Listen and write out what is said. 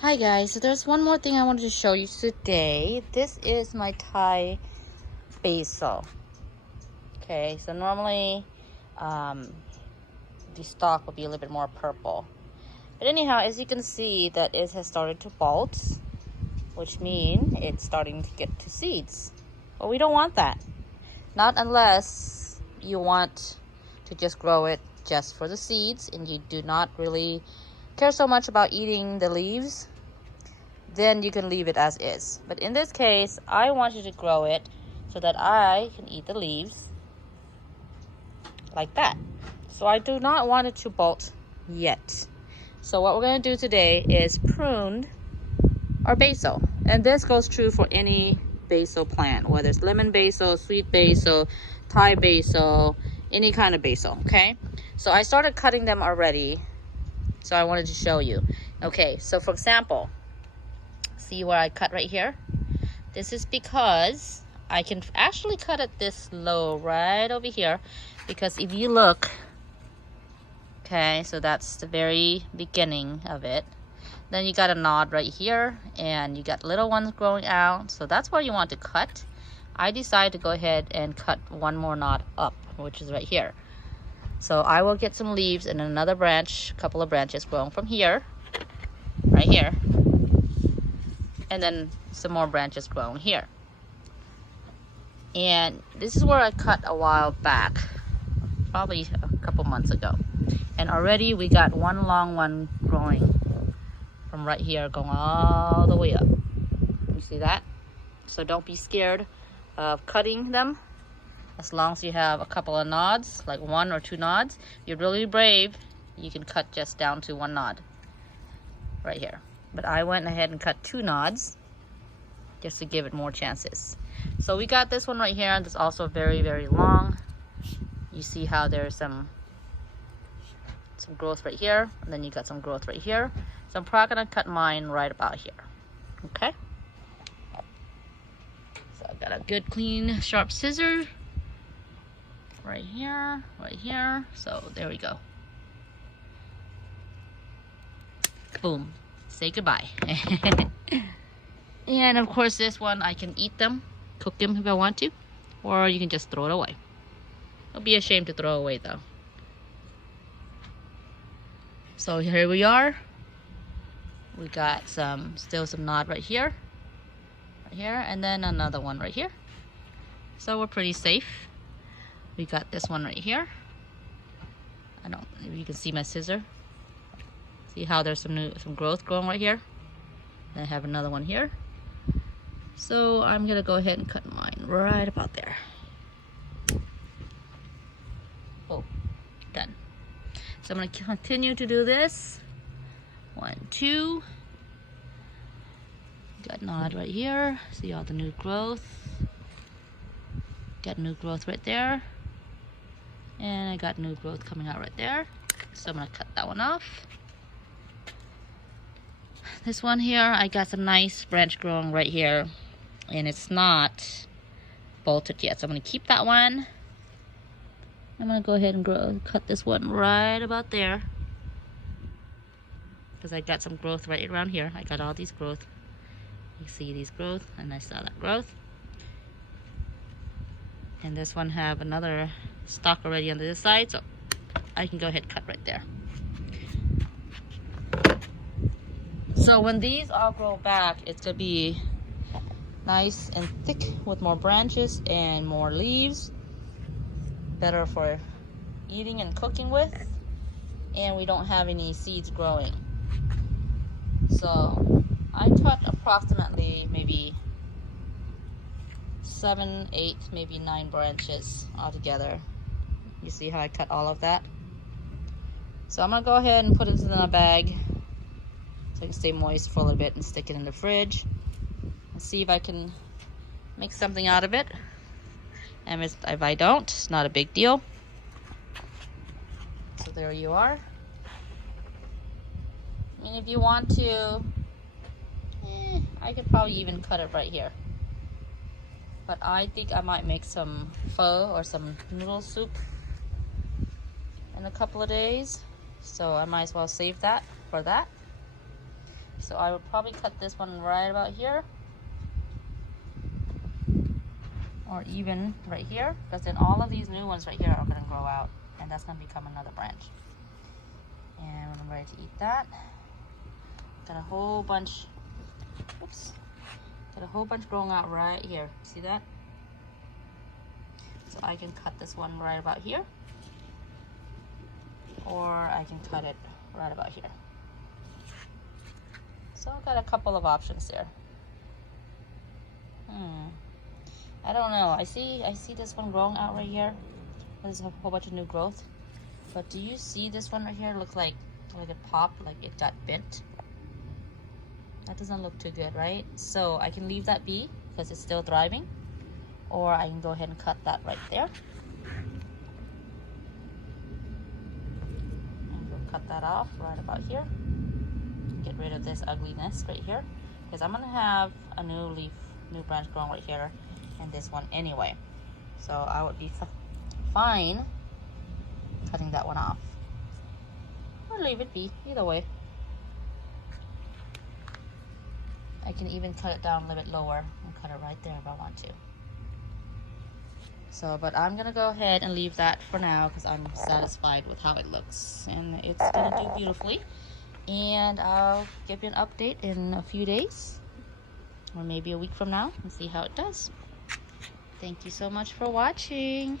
Hi guys, so there's one more thing I wanted to show you today. This is my Thai basil. Okay, so normally the stalk will be a little bit more purple. But anyhow, as you can see, that it has started to bolt, which means it's starting to get to seeds. But we don't want that. Not unless you want to just grow it just for the seeds and you do not really care so much about eating the leaves. Then you can leave it as is. But in this case, I wanted to grow it so that I can eat the leaves like that. So I do not want it to bolt yet. So what we're going to do today is prune our basil. And this goes true for any basil plant, whether it's lemon basil, sweet basil, Thai basil, any kind of basil, okay? So I started cutting them already. So I wanted to show you. Okay, so for example, see where I cut right here? This is because I can actually cut it this low right over here, because if you look, okay, so that's the very beginning of it. Then you got a knot right here and you got little ones growing out, so that's where you want to cut. I decided to go ahead and cut one more knot up, which is right here. So I will get some leaves and another branch, a couple of branches growing from here, right here, and then some more branches growing here. And this is where I cut a while back, probably a couple months ago. And already we got one long one growing from right here going all the way up. You see that? So don't be scared of cutting them. As long as you have a couple of nods, like 1 or 2 nods, if you're really brave, you can cut just down to 1 nod right here. But I went ahead and cut 2 nods just to give it more chances. So we got this one right here, and it's also very, very long. You see how there's some growth right here, and then you got some growth right here. So I'm probably gonna cut mine right about here. Okay. So I've got a good, clean, sharp scissor. Right here. So there we go. Boom. Say goodbye. And of course this one, I can eat them, cook them if I want to, or you can just throw it away. It'll be a shame to throw away though. So here we are. We got still some knot right here, and then another one right here. So we're pretty safe. We got this one right here. I don't know if you can see my scissor. See how there's some growth growing right here. Then I have another one here. So I'm gonna go ahead and cut mine right about there. Oh, done. So I'm gonna continue to do this. 1, 2. Got knot right here. See all the new growth. Got new growth right there. And I got new growth coming out right there. So I'm gonna cut that one off. This one here, I got some nice branch growing right here, and it's not bolted yet. So I'm gonna keep that one. I'm gonna go ahead and cut this one right about there, because I got some growth right around here. I got all these growth. You see these growth, and I saw that growth. And this one have another stalk already on this side, so I can go ahead and cut right there. So when these all grow back, it's gonna be nice and thick with more branches and more leaves. Better for eating and cooking with, and we don't have any seeds growing. So I cut approximately maybe 7, 8, maybe 9 branches altogether. You see how I cut all of that? So I'm gonna go ahead and put it in a bag so it can stay moist for a little bit and stick it in the fridge and see if I can make something out of it. And if I don't, it's not a big deal. So there you are. I mean, if you want to, I could probably even cut it right here. But I think I might make some pho or some noodle soup in a couple of days. So I might as well save that for that. So I would probably cut this one right about here, or even right here, because then all of these new ones right here are going to grow out, and that's going to become another branch. And when I'm ready to eat that, got a whole bunch, oops, got a whole bunch growing out right here. See that? So I can cut this one right about here, or I can cut it right about here. So I've got a couple of options there. I don't know. I see this one growing out right here. There's a whole bunch of new growth. But do you see this one right here? Looks like it popped, like it got bent. That doesn't look too good, right? So I can leave that be because it's still thriving, or I can go ahead and cut that right there. And we'll cut that off right about here. Get rid of this ugliness right here, because I'm gonna have a new leaf, new branch growing right here, and this one anyway. So I would be fine cutting that one off, or leave it be, either way. I can even cut it down a little bit lower and cut it right there if I want to. So, but I'm gonna go ahead and leave that for now because I'm satisfied with how it looks, and it's gonna do beautifully. And I'll give you an update in a few days, or maybe a week from now, and see how it does. Thank you so much for watching.